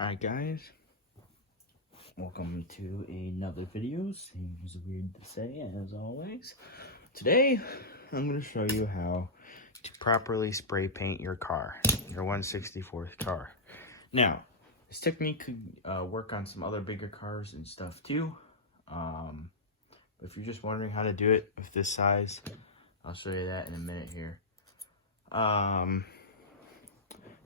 Alright guys, welcome to another video. Seems weird to say as always. Today, I'm going to show you how to properly spray paint your car, your 1/64th car. Now, this technique could work on some other bigger cars and stuff too. But if you're just wondering how to do it with this size, I'll show you that in a minute here.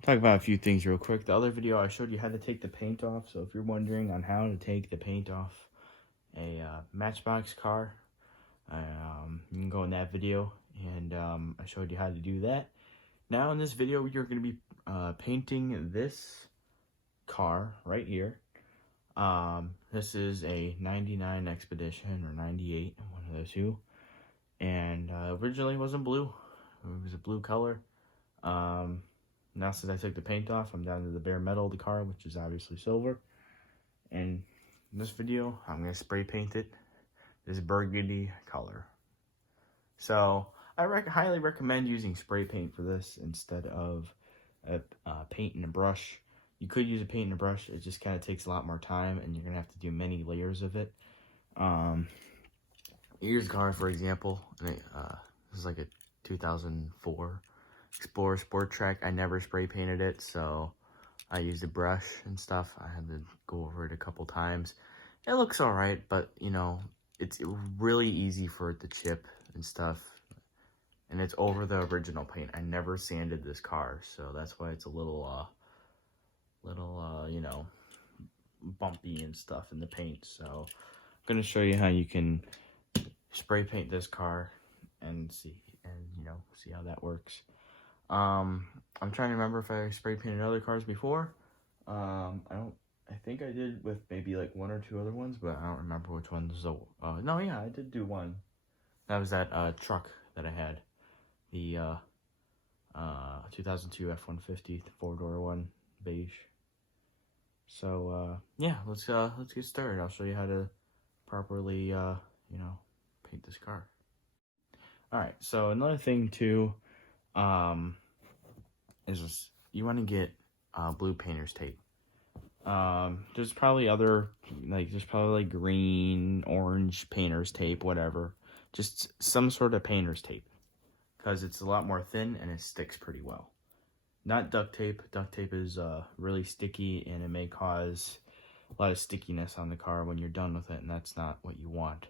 Talk about a few things real quick. The other video I showed you how to take the paint off. So if you're wondering on how to take the paint off a Matchbox car, you can go in that video, and I showed you how to do that. Now in this video, you're going to be painting this car right here. This is a 99 Expedition or 98, one of those two. And originally it wasn't blue. It was a blue color. Now since I took the paint off, I'm down to the bare metal of the car, which is obviously silver. And in this video, I'm going to spray paint it this burgundy color. So I highly recommend using spray paint for this instead of a paint and a brush. You could use a paint and a brush. It just kind of takes a lot more time, and you're going to have to do many layers of it. Here's a car, for example. This is like a 2004 Explorer Sport Track. I never spray painted it, so I used a brush and stuff. I had to go over it a couple times. It looks alright, but you know, it's really easy for it to chip and stuff. And it's over the original paint. I never sanded this car, so that's why it's a little you know, bumpy and stuff in the paint. So I'm gonna show you how you can spray paint this car and see how that works. I'm trying to remember if I spray painted other cars before. I think I did with maybe like one or two other ones, but I don't remember which ones. So no, yeah, I did do one. That was that truck that I had, the 2002 F-150 4-door one, beige. So yeah, let's get started. I'll show you how to properly paint this car. All right, so another thing too is you want to get blue painter's tape. There's probably like green, orange painter's tape, whatever. Just some sort of painter's tape, because it's a lot more thin and it sticks pretty well. Not duct tape. Duct tape is really sticky, and it may cause a lot of stickiness on the car when you're done with it, and that's not what you want.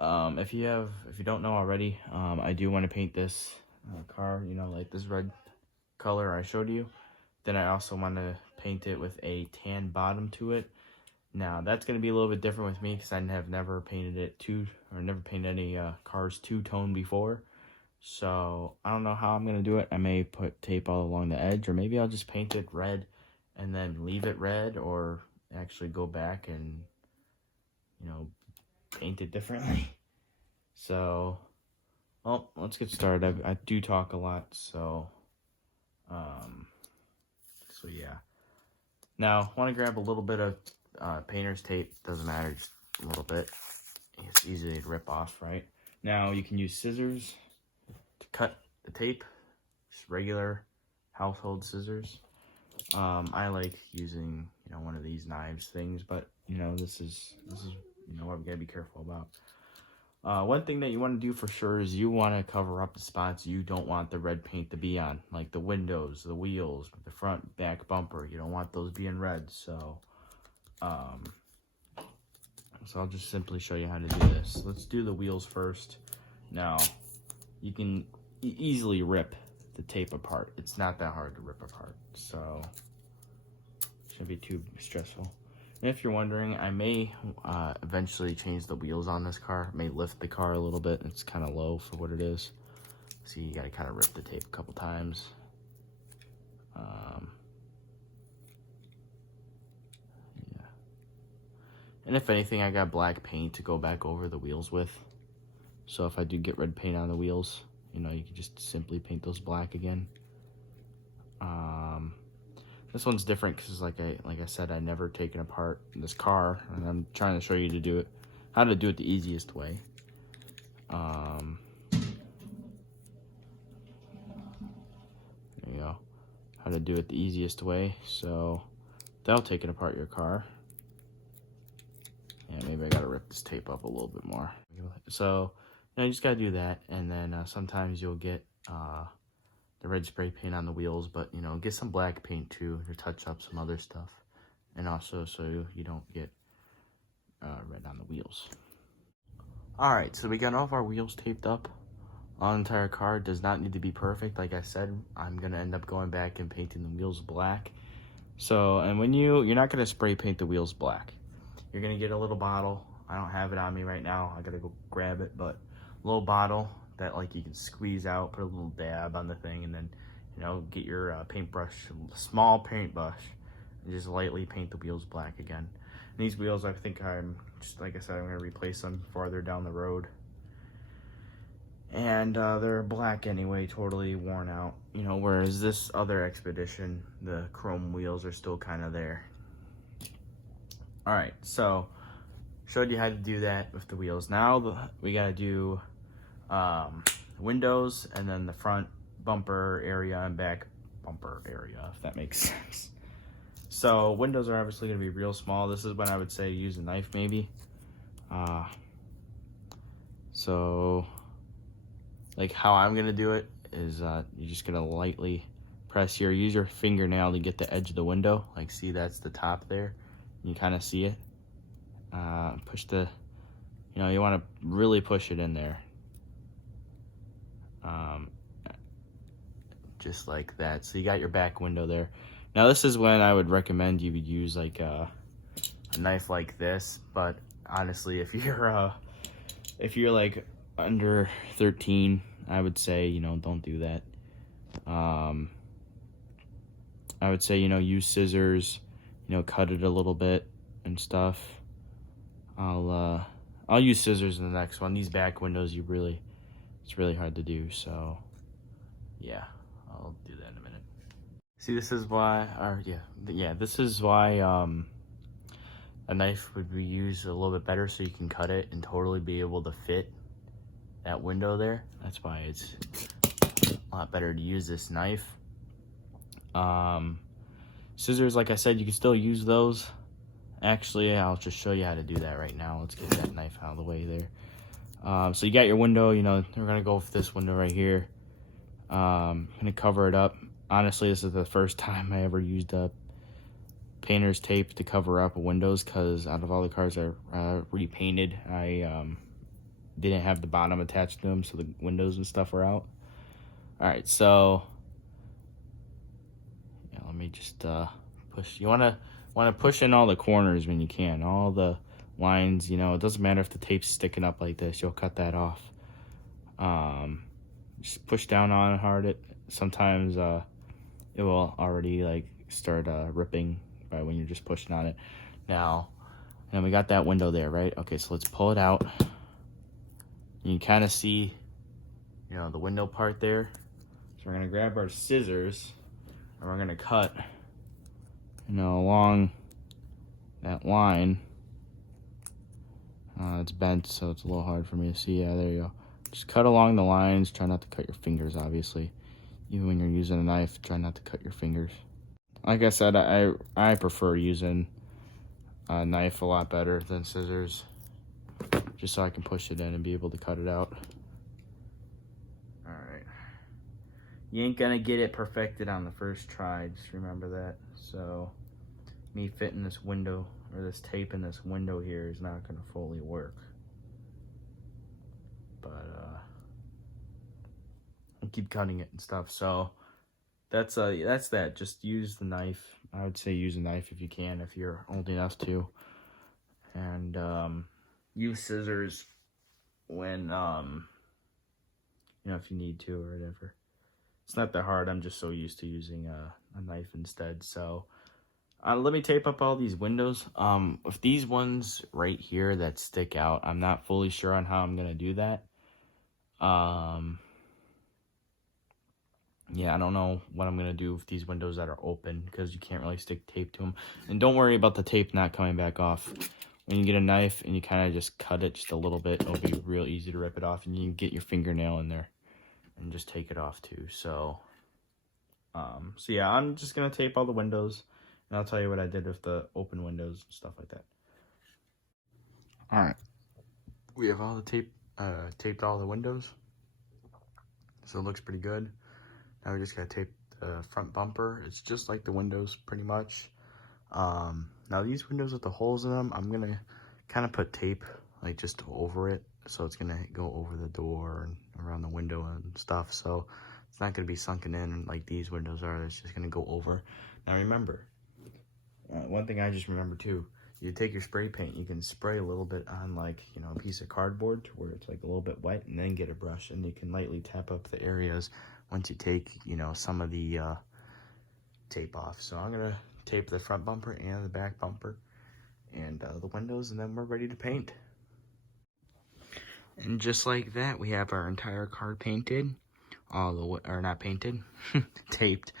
If you don't know already, I do want to paint this car, like this red color I showed you. Then I also want to paint it with a tan bottom to it. Now that's going to be a little bit different with me, because I have never painted it never painted any cars two-tone before. So I don't know how I'm going to do it. I may put tape all along the edge, or maybe I'll just paint it red and then leave it red, or actually go back and paint it differently. So, well, let's get started. I do talk a lot, so yeah. Now, I want to grab a little bit of painter's tape. Doesn't matter, just a little bit. It's easy to rip off, right? Now, you can use scissors to cut the tape. Just regular household scissors. I like using, one of these knives things, but, this is what we gotta be careful about. One thing that you want to do for sure is you want to cover up the spots you don't want the red paint to be on, like the windows, the wheels, the front, back bumper. You don't want those being red, so I'll just simply show you how to do this. Let's do the wheels first. Now, you can easily rip the tape apart. It's not that hard to rip apart, so it shouldn't be too stressful. And if you're wondering, I may eventually change the wheels on this car. I may lift the car a little bit. It's kind of low for what it is. See, you got to kind of rip the tape a couple times. Yeah. And if anything, I got black paint to go back over the wheels with. So if I do get red paint on the wheels, you can just simply paint those black again. This one's different because, like I said, I never taken apart this car, and I'm trying to show you how to do it the easiest way. There you go. How to do it the easiest way. So without taking apart your car. Yeah, maybe I gotta rip this tape up a little bit more. So, you just gotta do that, and then sometimes you'll get the red spray paint on the wheels, but get some black paint too to touch up some other stuff, and also so you don't get red on the wheels. Alright, so we got all of our wheels taped up. Our entire car does not need to be perfect. Like I said, I'm gonna end up going back and painting the wheels black. So, and when you're not gonna spray paint the wheels black. You're gonna get a little bottle. I don't have it on me right now. I gotta go grab it, but a little bottle that like you can squeeze out, put a little dab on the thing, and then get your paintbrush, small paintbrush, and just lightly paint the wheels black again. And these wheels, I think like I said, I'm gonna replace them farther down the road. And they're black anyway, totally worn out. Whereas this other Expedition, the chrome wheels are still kind of there. Alright, so showed you how to do that with the wheels. Now we gotta do windows, and then the front bumper area and back bumper area, if that makes sense. So windows are obviously gonna be real small. This is when I would say use a knife maybe. So like how I'm gonna do it is you're just gonna lightly press here. Use your fingernail to get the edge of the window. Like, see, that's the top there. You kind of see it. Push the, you want to really push it in there. Just like that. So you got your back window there. Now this is when I would recommend you would use like a knife like this. But honestly, if you're like under 13, I would say, don't do that. I would say, use scissors, cut it a little bit and stuff. I'll use scissors in the next one. These back windows, it's really hard to do. So yeah, I'll do that in a minute. See, this is why, this is why a knife would be used a little bit better, so you can cut it and totally be able to fit that window there. That's why it's a lot better to use this knife. Scissors, like I said, you can still use those. Actually, I'll just show you how to do that right now. Let's get that knife out of the way there. So you got your window, we're gonna go with this window right here. I'm gonna cover it up. Honestly, this is the first time I ever used a painter's tape to cover up windows, because out of all the cars I repainted, I didn't have the bottom attached to them, so the windows and stuff were out. Alright, so yeah, let me just push. You want to push in all the corners when you can, all the lines. It doesn't matter if the tape's sticking up like this, you'll cut that off. Just push down on it hard. Sometimes it will already like start ripping right when you're just pushing on it. Now, and we got that window there, right? Okay, so let's pull it out. You kind of see, the window part there. So we're gonna grab our scissors and we're gonna cut, along that line. It's bent, so it's a little hard for me to see. Yeah, there you go. Just cut along the lines. Try not to cut your fingers, obviously. Even when you're using a knife, try not to cut your fingers. Like I said, I prefer using a knife a lot better than scissors, just so I can push it in and be able to cut it out. Alright. You ain't gonna get it perfected on the first try, just remember that. So, me fitting this window, or this tape in this window here, is not gonna fully work. But, I'll keep cutting it and stuff. So, that's that. Just use the knife. I would say use a knife if you can, if you're old enough to. And, use scissors when, if you need to or whatever. It's not that hard. I'm just so used to using a knife instead. So let me tape up all these windows. With these ones right here that stick out, I'm not fully sure on how I'm going to do that. Yeah, I don't know what I'm going to do with these windows that are open, because you can't really stick tape to them. And don't worry about the tape not coming back off. When you get a knife and you kind of just cut it just a little bit, it'll be real easy to rip it off, and you can get your fingernail in there and just take it off too. So yeah, I'm just gonna tape all the windows, And I'll tell you what I did with the open windows and stuff like that. All right, we have all the taped all the windows, so it looks pretty good. Now we just gotta tape the front bumper. It's just like the windows pretty much. Now these windows with the holes in them, I'm gonna kind of put tape like just over it, so it's gonna go over the door and around the window and stuff, so it's not gonna be sunken in like these windows are. It's just gonna go over. Now remember, one thing I just remember too, you take your spray paint, you can spray a little bit on like, you know, a piece of cardboard to where it's like a little bit wet, and then get a brush and you can lightly tap up the areas once you take, you know, some of the tape off. So I'm gonna tape the front bumper and the back bumper and the windows, and then we're ready to paint. And just like that, we have our entire car painted. Or not painted, taped.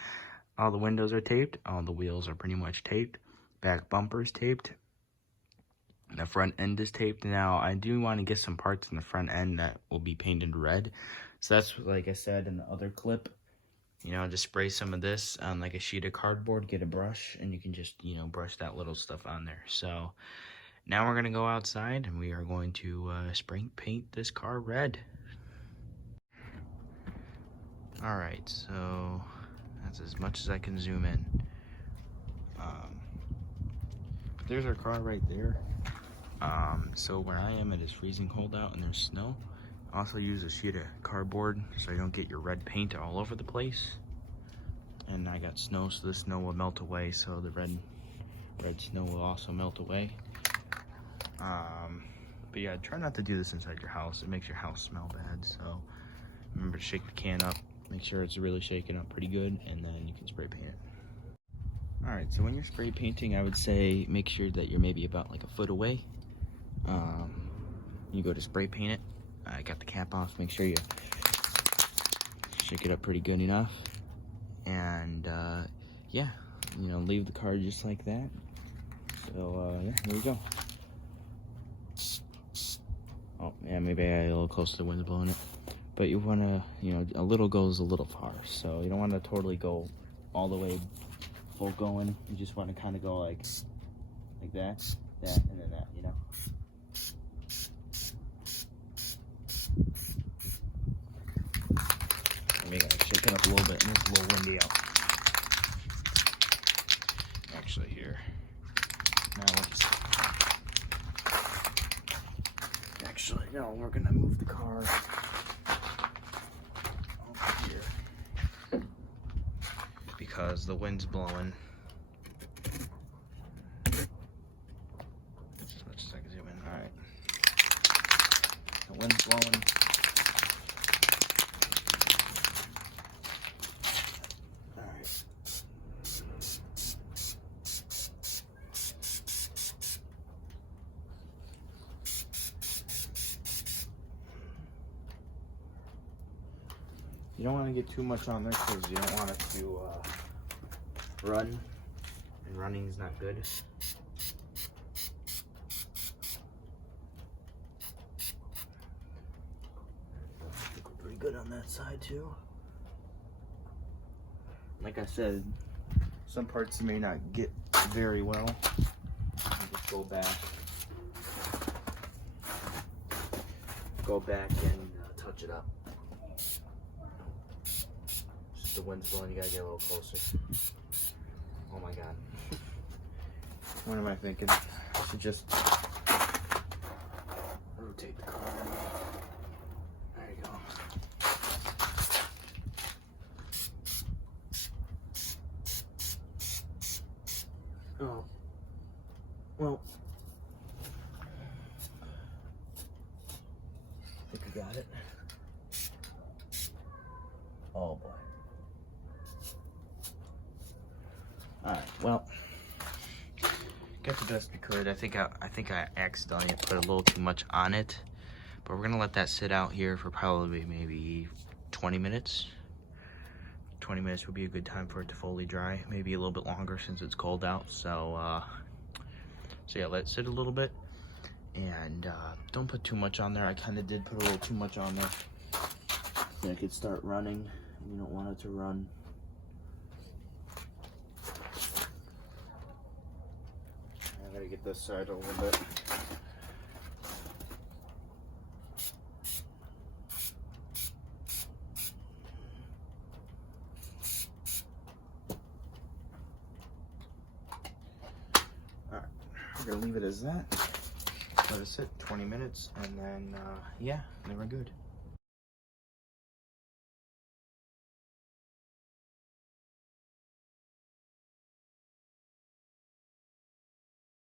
All the windows are taped. All the wheels are pretty much taped. Back bumper's taped. The front end is taped. Now, I do want to get some parts in the front end that will be painted red. So that's, like I said in the other clip, you know, just spray some of this on like a sheet of cardboard, get a brush, and you can just, you know, brush that little stuff on there. So now we're going to go outside and we are going to spray paint this car red. All right, so that's as much as I can zoom in. There's our car right there. So where I am, it is freezing cold out and there's snow. Also use a sheet of cardboard so you don't get your red paint all over the place. And I got snow, so the snow will melt away, so the red snow will also melt away. But yeah, try not to do this inside your house. It makes your house smell bad, so remember to shake the can up. Make sure it's really shaken up pretty good, and then you can spray paint it. All right, so when you're spray painting, I would say make sure that you're maybe about like a foot away. You go to spray paint it. I got the cap off. Make sure you shake it up pretty good enough. And yeah, you know, leave the car just like that. So yeah, here we go. Oh yeah, maybe I got a little close to the wind blowing it. But you want to, you know, a little goes a little far. So you don't want to totally go all the way full going. You just want to kind of go like that, and then that, you know. Maybe I shake it up a little bit, and it's a little windy out. Actually, here. Now let's. Actually, no, we're gonna move the car over here because the wind's blowing. As much as I can zoom in. All right. The wind's blowing. You don't want to get too much on there because you don't want it to run, and running is not good. Pretty good on that side too. Like I said, some parts you may not get very well. Just go back and touch it up. The wind's blowing, you gotta get a little closer. Oh my god. What am I thinking? I should just rotate the car. There you go. Oh. Well. I think I got it. Oh boy. Alright, well, got the best we could. I think I accidentally put a little too much on it, but we're gonna let that sit out here for probably maybe 20 minutes. 20 minutes would be a good time for it to fully dry, maybe a little bit longer since it's cold out. So yeah, let it sit a little bit, and don't put too much on there. I kind of did put a little too much on there. So it could start running. You don't want it to run. Gotta get this side a little bit. Alright, we're gonna leave it as that. Let it sit 20 minutes, and then, yeah, then we're good.